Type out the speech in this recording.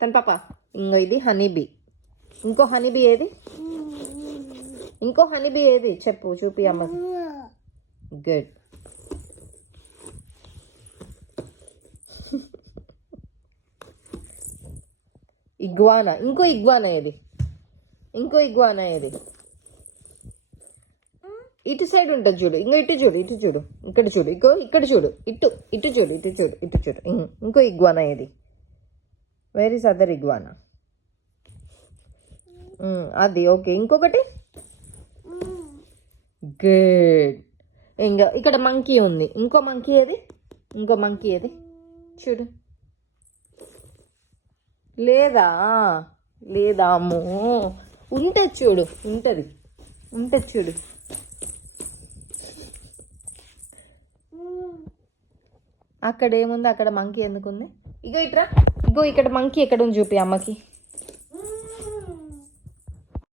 తన పాప. ఇంకో ఇది హనీబీ. ఇంకో హనీబీ ఏది? ఇంకో హనీబీ ఏది చెప్పు, చూపి అమ్మకి. గుడ్. ఇగ్వానా. ఇంకో ఇగ్వానా ఏది? ఇంకో ఇగ్వానా ఏది? ఇటు సైడ్ ఉంటుంది చూడు. ఇంకో ఇటు చూడు, ఇటు చూడు, ఇక్కడ చూడు, ఇంకో ఇక్కడ చూడు, ఇటు ఇటు చూడు, ఇటు చూడు, ఇటు చూడు. ఇంకో ఇగ్వానా ఏది? Where is other ఇగ్వానా? అది ఓకే. ఇంకొకటి. గుడ్. ఇంకా ఇక్కడ మంకీ ఉంది. ఇంకో మంకీ ఏది? ఇంకో మంకీ ఏది చూడు. లేదా? లేదా అమ్మో, ఉంటుంది చూడు, ఉంటుంది, ఉంటుంది చూడు. అక్కడ ఏముంది? అక్కడ మంకీ ఎందుకుంది? ఇగో ఇట్రా. ఇగో ఇక్కడ మంకీ ఎక్కడ ఉంది చూపి అమ్మకి.